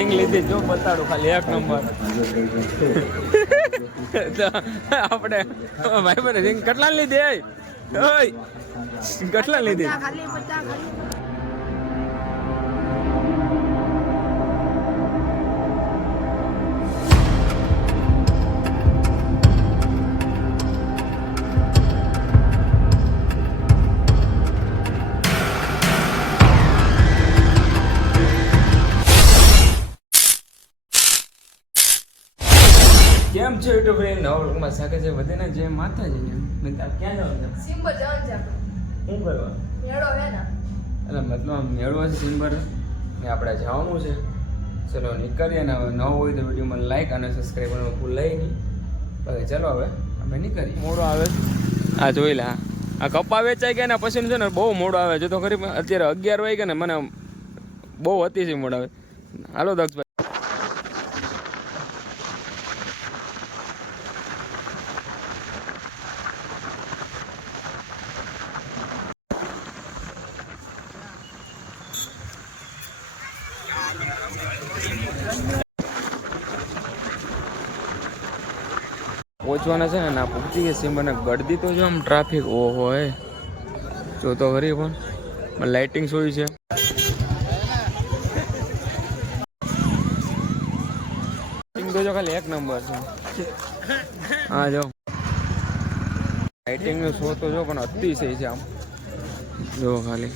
લીધી જો બતાડું ખાલી એક નંબર. આપણે ભાઈ બને રિંગ કેટલા લીધી? કેટલા લીધી? કેમ છે યુટ્યુબ ફ્રેન્ડ? નવા વ્લોગમાં સ્વાગત છે. બધાને જય માતાજી. ક્યાં જવાનું છે? સિમ્બર જવાનું છે આપણે. શું કરવા? મેળો હે ને. એટલે મતલબ આમ મેળો છે સિમ્બર ને આપણે જવાનું છે. ચલો નીકળીએ ને. હવે ન હોય તો વિડીયોમાં લાઈક અને સબસ્ક્રાઈબ કરવાનું ભૂલાય નહીં. હવે ચલો હવે અમે નીકળીએ. મોડો આવે આ જોઈ લે. આ કપા વેચાઈ ગયા ને પછી છે ને બહુ મોડો આવે. જો તો ખરી અત્યારે 11 વાગે ને મને બહુ અતિશય મોડો આવે. હાલો દક્ષભાઈ. પહોંચવાના છે ને ના પૂછી કે સિમ્બરને ગળદી તો જો આમ ટ્રાફિક ઓહો હે જો તો ખરી પણ લાઇટિંગ સોઈ છે. તો જો ખાલી એક નંબર છે. હા જો લાઇટિંગ નો શો તો જો પણ અતિશય છે આમ જો ખાલી.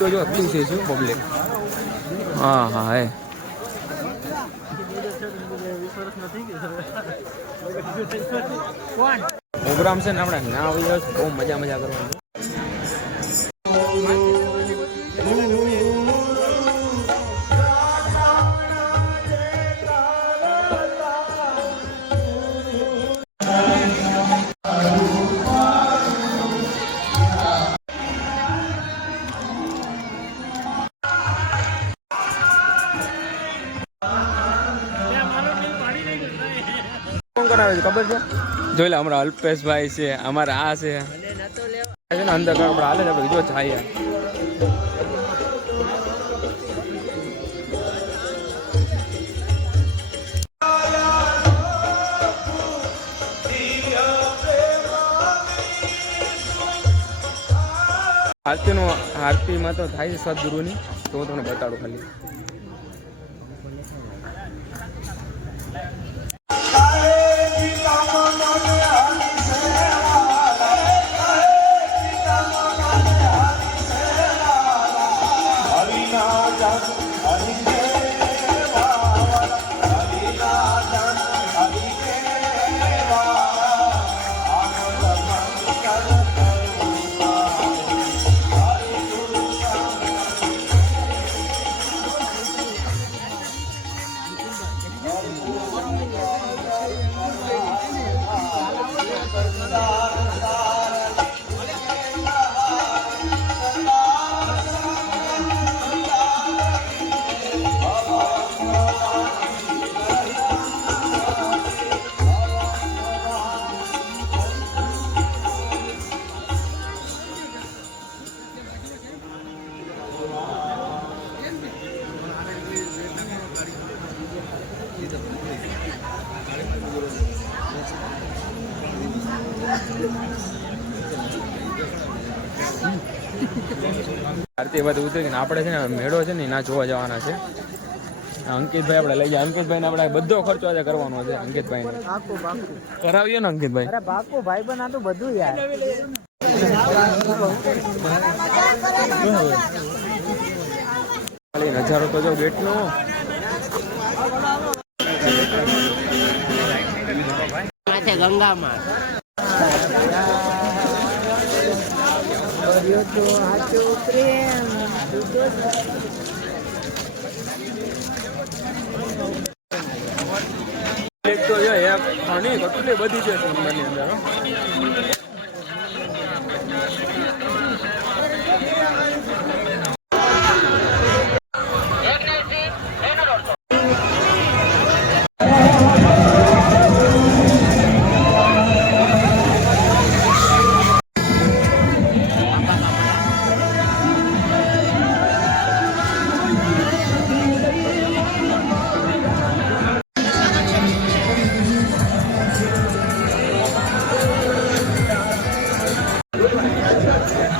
તો જો અતિશય છે પબ્લિક. હા હા હે પ્રોગ્રામ છે ને આપણે ના આવી જાય બહુ મજા કરવાની. કરાવે છે ખબર છે? જોઈ લે અમારા અલ્પેશભાઈ છે, અમારા આ છે ને અંદર આપણે હાલે છે આપણે જો છાયા. આરતીમાં તો થાય છે સદગુરુની. તો હું તમને બતાડું ખાલી. આરતી બાદ ઉતરી ને આપણે છે ને મેળો છે ને ના જોવા જવાના છે. અંકિતભાઈ આપણે લઈ ગયા. અંકિતભાઈ ને આપણે બધો ખર્ચો આજે કરવાનો છે. અંકિતભાઈ ને કરાવીએ ને અંકિતભાઈ. અરે બાપુ ભાઈ બના તો બધું યાર. ખાલી નજારો તો જો ગેટ નો. ગંગામાં તો હાચો પ્રેમ એક તો જો ઘણી કેટલી બધી છે સિનેમાની અંદર હો.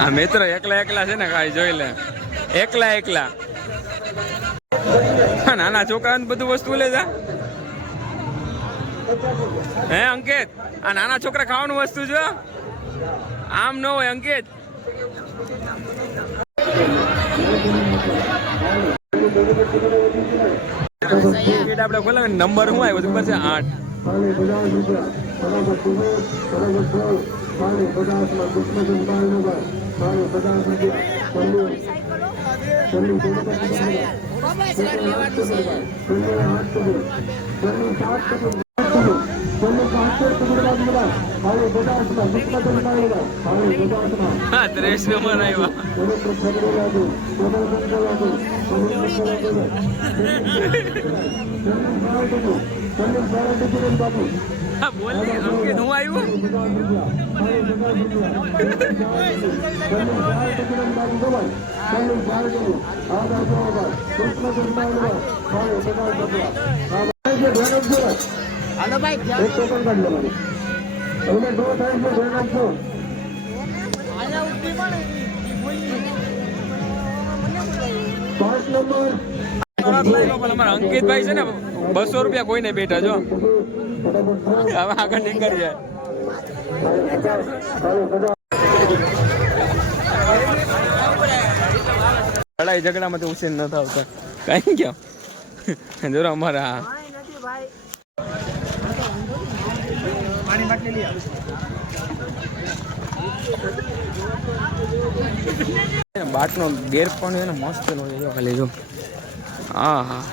આ મિત્ર એકલા છે ને કાંઈ જોઈ લે એકલા નાના છોકરાને બધું વસ્તુ લે જા હે અંકિત આ નાના છોકરા ખાવાનું વસ્તુ જો આમ ન હોય અંકિત આપણે ખોલે નંબર શું આવ્યો ખબર છે 30 નંબર આવ્યા બોલ અંકિત હું આવ્યું હાલો ભાઈ અમારા અંકિતભાઈ છે ને 200 રૂપિયા કોઈને બેઠા જો હવે આગળ નીકળીએ લડાઈ ઝઘડામાંથી ઉછેર ન આવતા કઈ ક્યાં જરા અમારા બાટનો ગેર પણ છે ને મસ્ત હોય ખાલી જો હા હા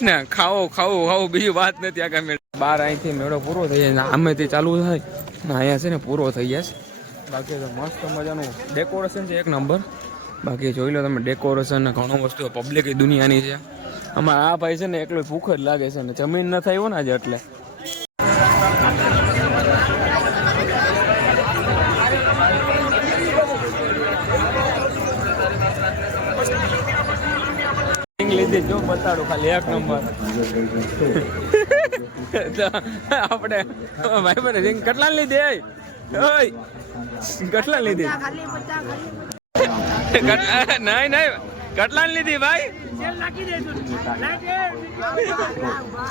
ને ખાવો બીજી વાત નથી આગળ મેળો બાર અહીંથી મેળો પૂરો થઈ જાય આમેથી ચાલુ થાય ને અહીંયા છે ને પૂરો થઈ જશે બાકી તો મસ્ત મજાનું ડેકોરેશન છે એક નંબર બાકી જોઈ લો તમે ડેકોરેશન ને ઘણું વસ્તુ પબ્લિક દુનિયાની છે આમાં આ ભાઈ છે ને એકલો ભૂખ જ લાગે છે ને જમીન ન થાય ને આજે એટલે લીધી જો બતાડું ખાલી એક નંબર આપણે ભાઈ બને રિંગ કેટલા લીધી કેટલા લીધી નહીં કેટલા લીધી ભાઈ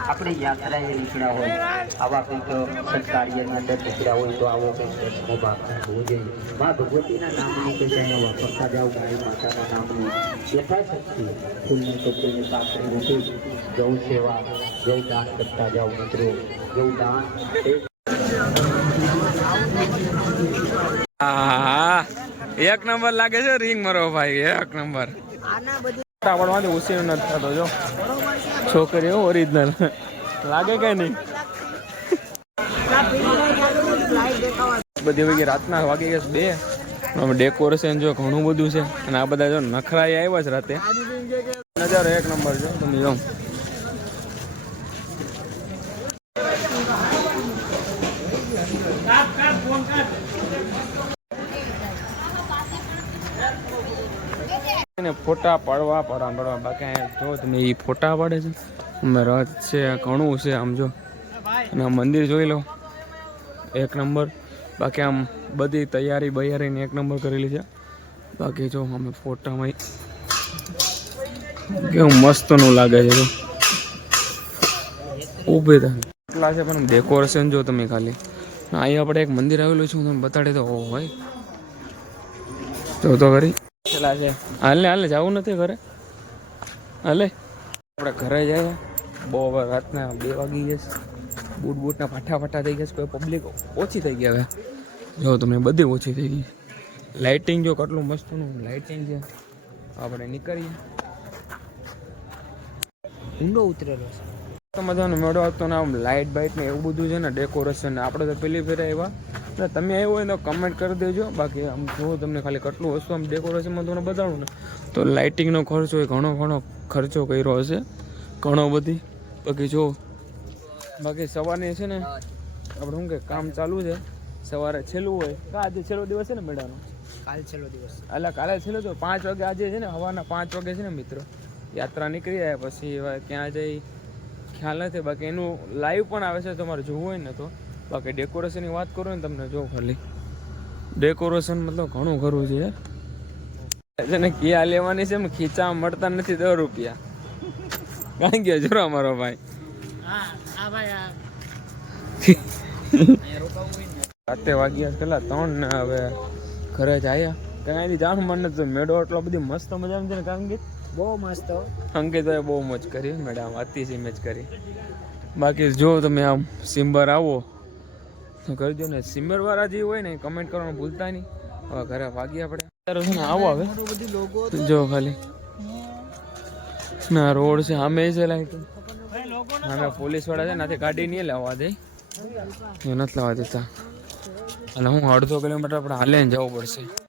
આપણી યાત્રાએ નીકળ્યા હોય આવા કંઈક સંસ્કારીની અંદર નીકળ્યા હોય તો આવો કંઈક દસમો ભાગ હોવો જોઈએ મા ભગવતીના નામની કે ત્યાં વાપરતા જાઓ ગાય માતાના નામની યથાશક્તિ ફૂલને કપડીને સાકરી રૂપી ગૌ સેવા ગૌ દાન કરતા જાઓ મિત્રો ગૌ દાન એક નંબર લાગે છે રિંગ મારો ભાઈ એક નંબર આવડવાથી ઉછીર નથી થતો જો છોકરીઓ ઓરિજિનલ લાગે કઈ નહીં બધી વાગે રાતના વાગી ગયા 2 ડેકોરેશન જો ઘણું બધું છે અને આ બધા જો નખરા આવ્યા છે રાતે નજારો એક નંબર જો તમે જો ફોટા પાડવા બાકી જો તમે એ ફોટા પાડે છે રથ છે ઘણું છે આમ જો અને આ મંદિર જોઈ લો એક નંબર બાકી આમ બધી તૈયારી એક નંબર કરેલી છે બાકી જો અમે ફોટામાં કેવું મસ્તનું લાગે છે જો ઊભી થાય એટલા છે પણ ડેકોરેશન જો તમે ખાલી અહીં આપણે એક મંદિર આવેલું છે હું તમને બતાડે તો હોય તો કરી છે હાલે જવું નથી ઘરે હાલે આપણે ઘરે જાય બહુ હવે રાતના 2 વાગી જશે બૂટના ફાટા થઈ ગયા કોઈ પબ્લિક ઓછી થઈ ગયા હવે જો તમને બધી ઓછી થઈ ગઈ લાઇટિંગ જો કેટલું મસ્તનું લાઇટિંગ છે આપણે નીકળીએ ઊંડો ઉતરેલો છે મજાનો મેળો હતો ને આમ લાઇટ બાઇટ ને એવું બધું છે ને ડેકોરેશન ને આપણે તો પેલી ફેરે આવ્યા ને તમે આવ્યો હોય તો કમેન્ટ કરી દેજો બાકી આમ જો તમને ખાલી કેટલું વસ્તુ આમ ડેકોરેશનમાં તમને બતાવું ને તો લાઇટિંગનો ખર્ચો એ ઘણો ખર્ચો કર્યો હશે ઘણો બધી બાકી જો બાકી સવારની છે ને આપણે શું કે કામ ચાલુ છે સવારે છેલ્લું હોય આજે છેલ્લો દિવસ છે ને મેળાનો કાલ છેલ્લો દિવસ એટલે કાલે છેલ્લો તો 5 વાગે આજે છે ને સવારના 5 વાગે છે ને મિત્રો યાત્રા નીકળી જાય પછી હવે ક્યાં જઈ ખ્યાલ નથી બાકી એનું લાઈવ પણ આવે છે તમારે જોવું હોય ને તો બાકી ડેકોરેશનની વાત કરું ને તમને જો ખાલી ડેકોરેશન મતલબ ઘણું ખરું છે ને કિયા લેવાની છે એમ ખીચા મળતા નથી 10 રૂપિયા કાંઈ ગયો જોરો અમારો ભાઈ રાતે વાગ્યા પેલા 3 ને હવે ઘરે જ આવ્યા કઈ જાણ મન નથી મેળો એટલો બધી મસ્ત મજા છે ને કાંગીત બહુ મસ્ત અંકિતભાઈ બહુ મોજ કરી મેડમ અતિશય મેચ કરી બાકી જો તમે આમ સિમ્બર આવો તો કરજો ને સિમ્બર વાળા જે હોય ને કમેન્ટ કરવાનું ભૂલતા નહીં હવે ઘરે વાગી આપણે અત્યારે છે ને આવો હવે જો ખાલી ના રોડ છે સામે છે લાઈટ સામે પોલીસ વાળા છે નાથી ગાડી નહીં લાવવા દે એ નથી લાવવા દેતા અને હું 1.5 કિલોમીટર આપણે હાલે જવું પડશે